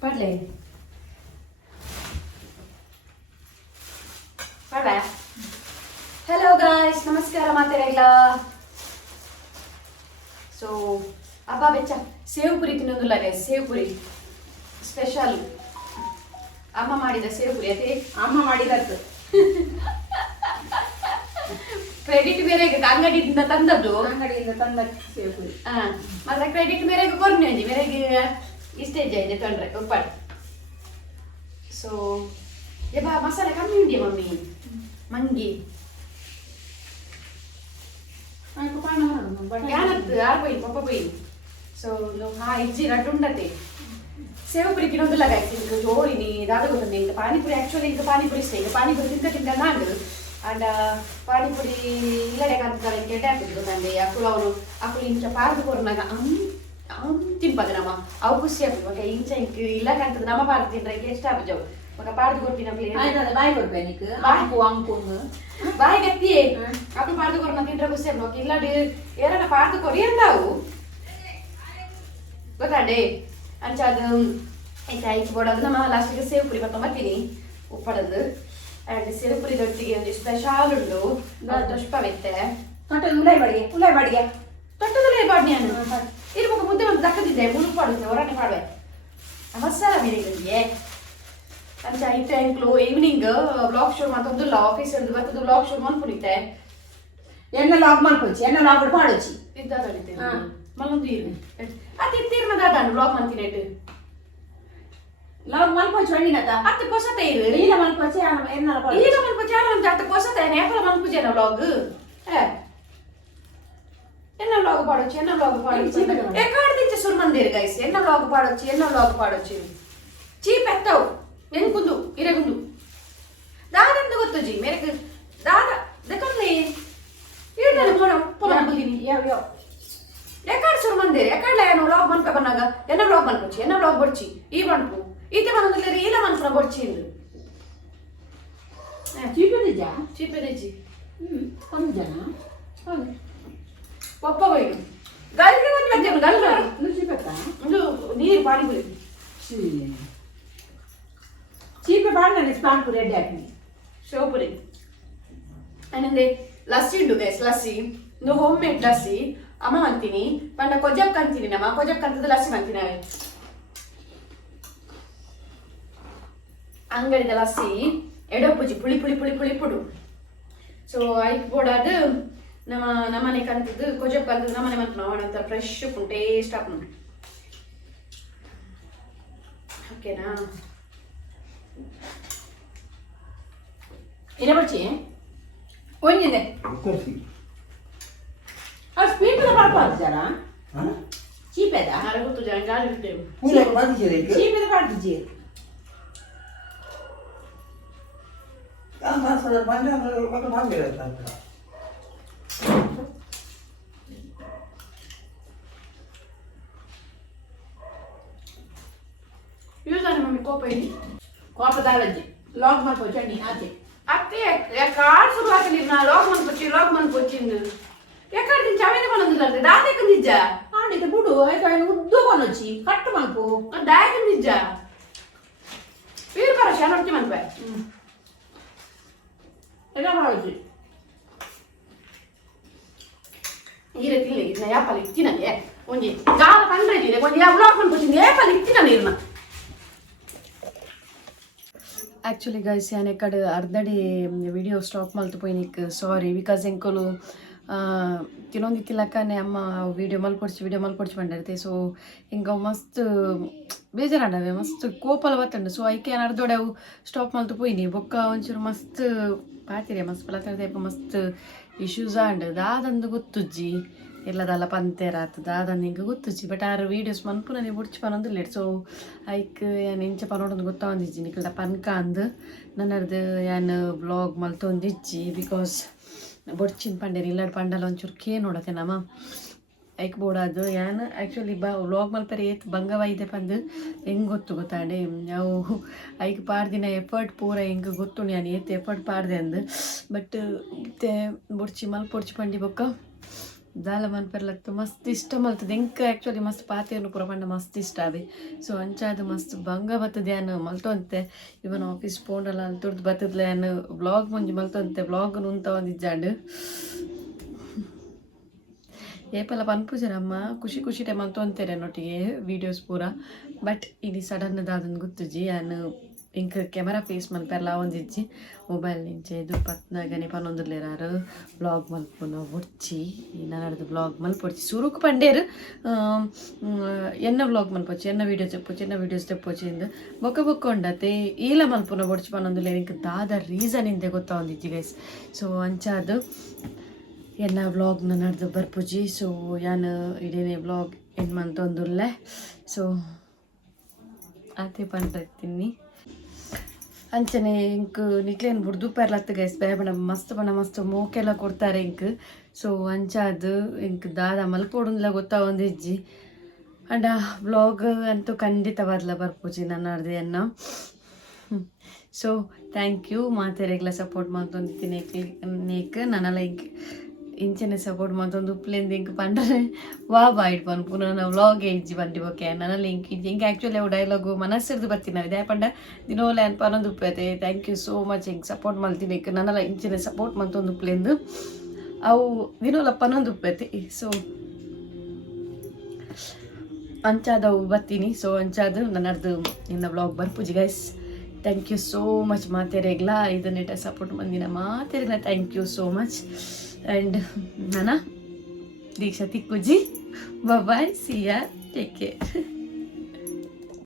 ಪಡ್ಲೆ ಪಡ. Hello guys, ನಮಸ್ಕಾರ ಮಾತಾಡಲ್ಲ. ಸೊ ಅಪ್ಪ ಬೆಚ್ಚ ಸೇವ್ ಪುರಿ ತಿನ್ನೋದಿಲ್ಲ ಗೈಸ್. ಸೇವ್ ಪುರಿ ಸ್ಪೆಷಲ್ ಅಮ್ಮ ಮಾಡಿದ ಸೇವ್ ಪುರಿ. ಅದೇ ಅಮ್ಮ ಮಾಡಿದದ್ದು ಕ್ರೆಡಿಟ್ ಬೇರೆ ಅಂಗಡಿಯಿಂದ ತಂದದ್ದು. ಅಂಗಡಿಯಿಂದ ತಂದ ಸೇವ್ ಪುರಿ. ಮತ್ತೆ ಕ್ರೆಡಿಟ್ ಬೇರೆಗೆ ಕೊರ್ನಿ ಒಂಜಿ ಬೇರೆಗೆ ಇಷ್ಟೇ ಇದೆ ತೊಂದ್ರೆ ಉಪ್ಪಾಡು. ಸೊ ಬಾ ಮಸಾಲೆ ಕಮ್ಮಿ ಉಂಡಿ ಮಮ್ಮಿ ಮಂಗಿ ಯಾನತ್ತು ಯಾರು ಪೊಯ್ಯಿ ಪಪ್ಪ ಪೊಯ್ಯಿ. ಸೊ ಇಜ್ಜಿ ರಡ್ಡು ಉಂಡತೆ ಸೇವ್ ಪುರಿ ತಿನ್ನೋದಿಲ್ಲ ಗೈಸ್. ಈಗ ಜೋರಿನಿ ದಾದ ಗೊತ್ತಂದೆ. ಈಗ ಪಾನಿಪುರಿ ಆಕ್ಚುಲಿ ಈಗ ಪಾನಿಪುರಿ ಇಷ್ಟ. ಈಗ ಪಾನಿಪುರಿ ತಿಂತ ನಾನು ಅಂಡ್ ಪಾನಿಪುರಿ ಇಲ್ಲಡೆ ಕಾಂತಾರೆ ಕೆಟ್ಟ ಆಗ್ತಿದ್ರು ತಂದೆ. ಅಕ್ಕಳು ಅವನು ಅಕ್ಕಳು ಇಂಚ ಪಾರ್ದು ಕೊರ್ನಾಗ ತಿಂಪದ ನಮ್ಮ ಅವು ಖುಷಿ ಆಗ್ತದೆ. ಮಗ ಇಂಚ ಇಂಕ್ ಇಲ್ಲ ಕಾಣ್ತದೆ ನಮ್ಮ ಪಾರ್ದು ತಿಂದ್ರೆ ಎಷ್ಟು ಆಗ್ತವು ಮಗ ಪಾರ್ದು ಕೊಡ್ತೀನಿ ನಮ್ಗೆ ಬಾಯಿ ಕೊಡ್ಬೇಕು ಅಂಕು ಅಂಕು ಬಾಯಿ ಗತ್ತಿಯೇ ಅಕ್ಕಳು ಪಾರ್ದು ಕೊರ್ನ ತಿಂದ್ರೆ ಖುಷಿ ಆಗ್ಬೇಕು. ಇಲ್ಲಡಿ ಏನಾರ ಪಾರ್ದು ಕೊರಿ ಅಂದಾವು ಗೊತ್ತಾಡೆ ಅಂಚ ಅದು ಆಯ್ತು ಆಯ್ತು ಬೋಡೋದು. ನಮ್ಮ ಲಾಸ್ಟಿಗೆ ಸೇವ್ ಪುರಿ ಬರ್ತೀನಿ ಉಪ್ಪಡದು. ಆ್ಯಂಡ್ ಸೇವ್ ಪುರಿ ದೊಟ್ಟಿಗೆ ಒಂದು ಸ್ಪೆಷಲ್ ಉಂಡು ದೊಷ್ಟವೆತ್ತೆ ಉಲಾಯ್ ಬಾಡಿಗೆ ತೊಟ್ಟದಲ್ಲೇ ಬಾಡಿ ನಾನು ಇರ್ಬೇಕು. ಮುದ್ದೆ ಒಂದು ದಕ್ಕದಿದ್ದೆ ಮುಳುಗು ಮಾಡುತ್ತೆ ಹೊರಗೆ ಮಾಡುವೆ ಮಸಾಲ ಬೇರೆಗಳಿಗೆ ಅಂಚ ಐತೆ ಎಂಕ್ಲು ಈವ್ನಿಂಗ್ ಬ್ಲಾಗ್ ಶೋ ಮತ್ತೊಂದಿಲ್ಲ ಆಫೀಸ್ ಬರ್ತದ್ದು ಬ್ಲಾಗ್ ಶೋ ಮನ್ಪುನಿತೆ ಎನ್ನ ಲಾಗ್ ಮಾಡ್ಕೊಳ್ಸಿ ಎನ್ನ ಲಾಗ್ ಮಾಡೋಚಿ ಇದ್ದಾಗಲಿತೆ ಮಲ್ಲೊಂದು ಇರು ಅದು ಇತ್ತೀರ್ನ ದಾದಾನು ಬ್ಲಾಗ್ ಮಂತಿನೇಟು ಲಾಗ್ ಮಾಡ್ಕೊಳ್ಸಿ ಹಣ್ಣಿನದ ಅತ್ತೆ ಪೊಸತೆ ಇರು ಇಲ್ಲ ಮಾಡ್ಕೊಳ್ಸಿ ಎನ್ನ ಈಗ ಮನ್ಪು ಚಾಲ ಅಂತ ಅತ್ತೆ ಪೊಸತೆ ನೇಪಲ ಮನ್ಪುಜೇನ ಬ್ಲಾಗ್ ఎన్న వ్లాగ్ పాడొచ్చు ఎన్న వ్లాగ్ పాడొచ్చు ఎక్కడ నుంచి సుర్మందిర్ గైస్ ఎన్న వ్లాగ్ పాడొచ్చు చీప్ ఎత్తావు ఎన్కుందు ఇరగుందు దాదెందు ಗೊತ್ತುಜಿ ಮೇರೆಗೆ ದಾದ ದಕನ್ನೆ ಇಡನೆ ಮೋಡ ಪೊಲಂ ಬುದಿನಿ ಯೋ ಎక్కడ ಸುರ್ಮಂದಿರ್ ಎక్కడ ಏನು ವ್ಲಾಗ್ ಮನ್ಪ ಬನ್ನಾಗ ಎನ್ನ ವ್ಲಾಗ್ ಮನ್ಪೊಚ್ಚಿ ಎನ್ನ ವ್ಲಾಗ್ ಬಡ್ಚಿ ಈ ಮನ್ಪು ಈತೆ ಮನದಲ್ಲಿ ಇಲ್ಲ ಮನ್ಪುನ ಬಡ್ಚಿ ಇಂದು ಚೀಪೆದಿಜ್ಜಿ ಒಂದು ಜನ ಪಪ್ಪ ಬೈದು ಗಲ್ಗೆ ಒಂದು ಬೆಚ್ಚನು ಗಲ್ಗೆ ರುಚಿಬೇಕಾ ಒಂದು ನೀರು ಪಾನಿಪುರಿ ಚೀಪೆ ಬಾಳ ನಾನು ಪಾನಿಪುರಿ ರೆಡಿ ಹಾಕಿ ಶೋಪುರಿ ಅನ್ನಂದೆ ಲಸ್ಸಿ ಉಂಟು ಗೈಸ್. ಲಸ್ಸಿ ಒಂದು ಹೋಮ್ ಮೇಡ್ ಲಸ್ಸಿ ಅಮ್ಮ ಅಂತೀನಿ ಪಂಡ ಕೊಜಕ್ ಅಂತೀನಿ ನಮ್ಮ ಕೊಜಕ್ ಅಂತದ್ದು ಲಸ್ಸಿ ಅಂತೀನಿ ನಾವೇ ಅಂಗಡಿದ ಲಸ್ಸಿ ಎಡಪುಜಿ ಪುಳಿ ಪುಳಿ ಪುಳಿ ಪುಳಿ ಪುಡು. ಸೊ ಐಕ್ ಬೋಡಾದು ನಮ್ಮನೆ ಕಂತದ್ದು ಕೊಜಪ್ ಕಂತದ್ದು ನಮ್ಮನೆ ಮಂತ್ ನಾವು ಒಂಥರ ಫ್ರೆಶ್ ಉಂಟು ಟೇಸ್ಟ್ ಹಾಕೊಂಡು ಓಕೆನಾ. ಇರ ಬಚ್ಚಿ ಒಂದಿದೆ ಆ ಸ್ಪೀಡ್ ಮಾಡ್ಬಾರ್ದು ಜರ ಚೀಪೆದ ಗೊತ್ತು ಜನ ಗಾಳಿ ಬಿಡ್ತೇವೆ ಚೀಪೆದ ಮಾಡ್ತಿದ್ದಿ ಯೂಸಾನೆ ಮಮ್ಮಿ ಕೋಪ ಇಲ್ಲಿ ಕೋಪದಾಗಜ್ಜಿ ಲಾಗ್ ಮಾಡ್ಕೋ ಚಟ್ನಿ ಆಚೆ ಅತ್ತೆ ಕಾರ್ ಶುರು ಹಾಕಲಿಲ್ಲ ನಾ ಲಾಗ್ ಮನ್ಪೊಚ್ಚಿಂದು ಎక్కడ ದಿನ ಚವೇನೆ ಬಂದಿಲ್ಲ ದಾದೆಕ್ಕ ನಿಜ ಆಡಿದ ಬಿಡು ಆಯ್ತು ಉದ್ದು ಕೊನೊಚ್ಚಿ ಕಟ್ಟು ಮಲ್ಪು ದಾಯಕ ನಿಜ ವೀರ್ ಪರಶ ನೋಡ್ತಿ ಮನ್ಪೆ ಎಲ್ಲ ಮಾಡೋದು ಈ ರೀತಿ ಇಲ್ಲ ಇದನ್ನ ಯಾಪಲ್ಲಿ ಇತ್ತಿನಗೆ ಒಂಜಿ ಜಾಲ ಕಂಡ್ರೆ ಇದೆ ಒಂಜಿ ಬ್ಲಾಕ್ ಮನ್ಪೊಚ್ಚಿಂದು ಯಾಪಲ್ಲಿ ಇತ್ತಿನ ನೀರ್ನ. ಆ್ಯಕ್ಚುಲಿ ಗೈಸ್ ಯಾನ್ ಎಕ್ಕಡೆ ಅರ್ಧಡಿ ವಿಡಿಯೋ ಸ್ಟಾಪ್ ಮಲ್ತು ಪೋಯ್ನಿಕ್ ಸಾರಿ ಬಿಕಾಸ್ ಎಂಕುಲು ತಿನ್ನೊಂದಿತ್ತಿಲಕ್ಕನೆ ಅಮ್ಮ ವಿಡಿಯೋ ಮಲ್ಪೊಡ್ಚಿ ಬಂದಿರ್ತೆ. ಸೊ ಹಿಂಗೆ ಮಸ್ತ್ ಬೇಜಾರಾಡವೆ ಮಸ್ತ್ ಕೋಪಲ ಬತ್ತಂಡು. ಸೊ ಐಕೆ ಏನು ಅರ್ಧೊಡೆವು ಸ್ಟಾಪ್ ಮಲ್ತು ಪೋಯ್ನಿ ಬೊಕ್ಕ ಒಂಚೂರು ಮಸ್ತ್ ಪಾತಿರೆ ಮಸ್ತ್ ಪಲತಡೆ ಮಸ್ತ್ ಇಶ್ಯೂಸ್ ಆಂಡ್ ದಾದಂದು ಗೊತ್ತುಜ್ಜಿ ಎಲ್ಲದಲ್ಲ ಪಂತೆರ ಆತದ ಅದನ್ನ ಹಿಂಗೆ ಗೊತ್ತುಜ್ಜಿ ಬಟ್ ಆರು ವೀಡಿಯೋಸ್ ಮನ್ಪುನ ನೀವು ಬುಡ್ಚಿ ಪನೊಂದಿಲ್ಲ. ಸೊ ಐಕ್ ಏನು ಇಂಚ ಪನೋಡೊಂದು ಗೊತ್ತೊಂದಿಜ್ಜಿ ನಿಖಲ್ದ ಪನ್ಕ ಅಂದು ನನ್ನರ್ದು ಏನು ವ್ಲಾಗ್ ಮಲ್ತೊಂದಿಜ್ಜಿ ಬಿಕಾಸ್ ಬೊಡ್ಚಿನ ಪಂಡೇರಿ ಇಲ್ಲಾಡು ಪಂಡಲ ಒಂಚೂರು ಕೇ ನೋಡತ್ತೆ ನಮ್ಮ ಐಕ್ ಬೋಡಾದು ಏನು ಆ್ಯಕ್ಚುಲಿ ವ್ಲಾಗ್ ಮಲ್ಪರೆ ಏತ್ ಬಂಗವಾಯಿದೆ ಪಂದು ಹೆಂಗೆ ಗೊತ್ತಾಂಡೆ ಅವು ಐಕ್ ಪಾಡ್ದಿನ ಎಫರ್ಟ್ ಪೂರ ಹೆಂಗೆ ಗೊತ್ತು ನಾನು ಏತ್ ಎಫರ್ಟ್ ಪಾಡ್ದೆ ಅಂದು ಬಟ್ ಮತ್ತೆ ಬೊಡ್ಚಿ ಮಲ್ಪೊಡ್ಚಿ ಪಂಡಿ ಬೊಕ್ಕ ದಾಲ ಮನ್ಪೆರ್ಲತ್ತು ಮಸ್ತ್ ಇಷ್ಟ ಮಲ್ತದೆ ಎಂಕ ಆ್ಯಕ್ಚುಲಿ ಮಸ್ತ್ ಪಾತೆಯನ್ನು ಪೂರ ಪಂಡ ಮಸ್ತ್ ಇಷ್ಟ ಅವೆ ಸೊ ಅಂಚಾದ ಮಸ್ತ್ ಭಂಗ ಬರ್ತದೆ ಅನ್ನು ಮಲ್ತೊಂತೆ ಇವನ್ ಆಫೀಸ್ ಪೋಂಡಲ್ಲ ತುರ್ದು ಬರ್ತದ್ಲೆ ಅನ್ನು ವ್ಲಾಗ್ ಮುಂಜಿ ಮಲ್ತೊಂತೆ ವ್ಲಾಗ್ ಉಂತ ಒಂದಿಜ್ಜಾಂಡು ಏಪಲ ಪನ್ಪುಜರಮ್ಮ ಖುಷಿ ಖುಷಿ ಟೈಮ್ ಮಲ್ತೊಂತೇರೆ ನೊಟ್ಟಿಗೆ ವೀಡಿಯೋಸ್ ಪೂರ ಬಟ್ ಇಲ್ಲಿ ಸಡನ್ ದಾದನ್ ಗೊತ್ತುಜಿ ಅನ್ನು ಇಂಕ ಕ್ಯಾಮರಾ ಫೇಸ್ ಮಲ್ಪೆರ್ಲ ಒಂದಿಜ್ಜಿ ಮೊಬೈಲ್ ನಿಂಚೆ ದುಪ್ಪತ್ನಾಗನೆ ಪನ್ನೊಂದುರ್ಲೇರಾರು ವ್ಲಾಗ್ ಮಲ್ಪುನ ಒಡ್ಚಿ ನನ್ನಡ್ದು ವ್ಲಾಗ್ ಮಲ್ಪೊಡ್ಚಿ ಸುರುಕು ಪಂಡೇರು ಎನ್ನ ವ್ಲಾಗ್ ಮಲ್ಪೊಚ್ಚಿ ಎನ್ನ ವೀಡಿಯೋಸ್ ತೆಪ್ಪೊಚ್ಚಿ ಇಂದು ಬೊಕ್ಕ ಉಂಡತೆ ಈಲ ಮಲ್ಪುನ ಒಡ್ಚಿ ಪನ್ನೊಂದುರ್ಲೆ ಇಂಕ ದಾದ ರೀಸನ್ ಇಂದೆ ಗೊತ್ತಾ ಒಂದಿಜ್ಜಿ ಗೈಸ್ ಸೊ ಅಂಚಾದು ಎನ್ನ ವ್ಲಾಗ್ನ ನಡ್ದು ಬರ್ಪುಜಿ ಸೊ ಯಾನು ಇಡೀನೇ ವ್ಲಾಗ್ ಏನು ಮಂತೊಂದುರ್ಲೆ ಸೊ ಅದೇ ಪಂಡ್ತೀನಿ ಅಂಚನೆ ಇಂಕ್ ನಿಕ್ಲೇನು ಬುಡ್ದು ಪೆರ್ಲತ್ತು ಗೈಸ್ ಬೇಬಣ ಮಸ್ತ್ ಮೋಕೆಲ್ಲ ಕೊಡ್ತಾರೆ ಇಂಕ್ ಸೊ ಅಂಚಾದು ಇಂಕ್ ದಾದ ಮಲ್ಪೋಡುಂದ್ಲ ಗೊತ್ತಾ ಒಂದಿಜ್ಜಿ ಅಂಡ ವ್ಲಾಗ್ ಅಂತೂ ಖಂಡಿತವಾದ್ಲ ಬರ್ಪುಜಿ ನನ್ನಡ್ದು ಎನ್ನ ಸೊ ಥ್ಯಾಂಕ್ ಯು ಮಾತೆರೆಗ್ಲ ಸಪೋರ್ಟ್ ಮಾಡ್ತೊಂದಿದ್ದೀನಿ ನೇಕ್ ನನ್ನಲ್ಲ ಇಂಚನೆ ಸಪೋರ್ಟ್ ಮಾಡ್ತೊಂದು ಉಪ್ಲೆಂದು ಇಂಕ್ ಪಂಡ್ರೆ ಬಾಯ್ಡ್ ಪನ್ ಪುನಃ ನಾವು ವ್ಲಾಗ್ ಇಜ್ಜಿ ಬಂಡಿ ಓಕೆ ನನ್ನಲ್ಲಿ ಇಂಕ್ ಆ್ಯಕ್ಚುಲಿ ಅವು ಡೈಲಾಗು ಮನಸ್ಸಿರ್ದು ಬರ್ತೀನಿ ನಾವು ಇದೇ ಪಂಡ ದಿನೋಲೆ ಅನ್ಪ ಅನ್ನೊಂದು ಉಪ್ಪೈತೆ ಥ್ಯಾಂಕ್ ಯು ಸೋ ಮಚ್ ಹಿಂಗೆ ಸಪೋರ್ಟ್ ಮಾಡ್ತೀನಿ ನನ್ನೆಲ್ಲ ಇಂಚಿನ ಸಪೋರ್ಟ್ ಮಾಡ್ತೊಂದು ಉಪ್ಲೆಂದು ಅವು ದಿನೋಲಪ್ಪ ಅನ್ನೊಂದು ಉಪ್ಪೈತೆ ಸೊ ಅಂಚಾದವು ಬರ್ತೀನಿ ಸೊ ಅಂಚಾದು ನನ್ನದು ಇನ್ನು ವ್ಲಾಗ್ ಬರ್ಪುಜಿ guys thank you so much ಮಾತೆರೆಗ್ಲ ಇದನ್ನೆಟ ಸಪೋರ್ಟ್ ಮಂದಿನ ಮಾತೆರೆಗ್ಲ thank you so much and ನಾನ ದೀಕ್ಷಾ ತಿಕ್ಕುಜಿ bye see ya take care